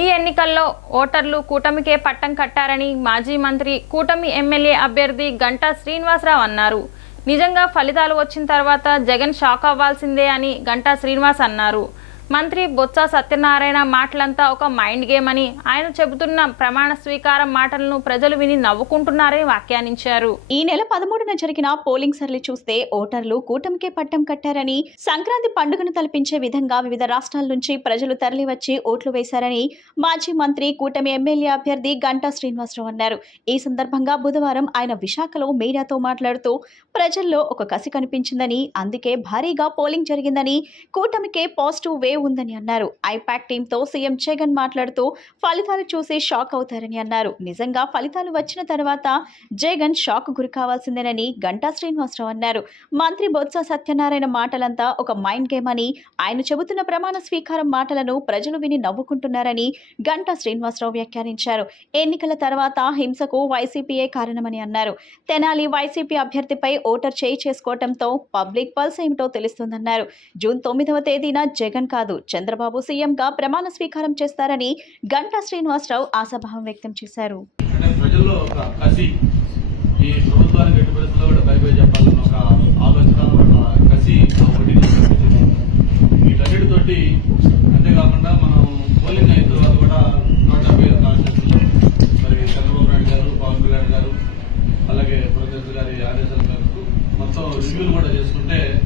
ఈ ఎన్నికల్లో ఓటర్లు కూటమికే పట్టం కట్టారని మాజీ మంత్రి కూటమి ఎమ్మెల్యే అభ్యర్థి గంటా శ్రీనివాసరావు అన్నారు. నిజంగా ఫలితాలు వచ్చిన తర్వాత జగన్ షాక్ అవ్వాల్సిందే అని గంటా శ్రీనివాస్ అన్నారు. మంత్రి బొత్స సత్యనారాయణ మాటలంతా ఒక మైండ్ గేమ్ అని ఆయన చెబుతున్న ప్రమాణ స్వీకారం మాటలను ప్రజలు విని నవ్వుకుంటున్నారని వ్యాఖ్యానించారు. ఈ నెల పదమూడున జరిగిన పోలింగ్ సర్లు చూస్తే ఓటర్లు కూటమికే పట్టం కట్టారని సంక్రాంతి పండుగను తలపించే విధంగా వివిధ రాష్ట్రాల నుంచి ప్రజలు తరలివచ్చి ఓట్లు వేశారని మాజీ మంత్రి కూటమి ఎమ్మెల్యే అభ్యర్థి గంటా శ్రీనివాసరావు అన్నారు. ఈ సందర్భంగా బుధవారం ఆయన విశాఖలో మీడియాతో మాట్లాడుతూ ప్రజల్లో ఒక కసి కనిపించిందని అందుకే భారీగా పోలింగ్ జరిగిందని కూటమికే పాజిటివ్ వేవ్ ఉందని అన్నారు. ఐపాక్ టీంతో సీఎం జగన్ మాట్లాడుతూ ఫలితాలు చూసి షాక్ అవుతారని అన్నారు. నిజంగా ఫలితాలు వచ్చిన తర్వాత జగన్ షాక్ గురి కావాల్సిందేనని గంటా శ్రీనివాసరావు అన్నారు. మంత్రి బొత్స సత్యనారాయణ మాటలంతా ఒక మైండ్ గేమ్ అని ఆయన చెబుతున్న ప్రమాణ స్వీకారం మాటలను ప్రజలు విని నవ్వుకుంటున్నారని గంటా శ్రీనివాసరావు వ్యాఖ్యానించారు. ఎన్నికల తర్వాత హింసకు వైసీపీయే కారణమని అన్నారు. తెనాలి వైసీపీ అభ్యర్థిపై ఓటర్ చేయి చేసుకోవడంతో పబ్లిక్ పల్స్ ఏమిటో తెలుస్తుందన్నారు. జూన్ తొమ్మిదవ తేదీన జగన్ కాదు. కాదు. చంద్రబాబు సీఎంగా ప్రమాణ స్వీకారం చేస్తారని గంటా శ్రీనివాసరావు ఆశాభావం వ్యక్తం చేశారు. అలాగే ప్రొఫెసర్ గారి ఆదేశాలు మొత్తం రివ్యూలు కూడా చేసుకుంటే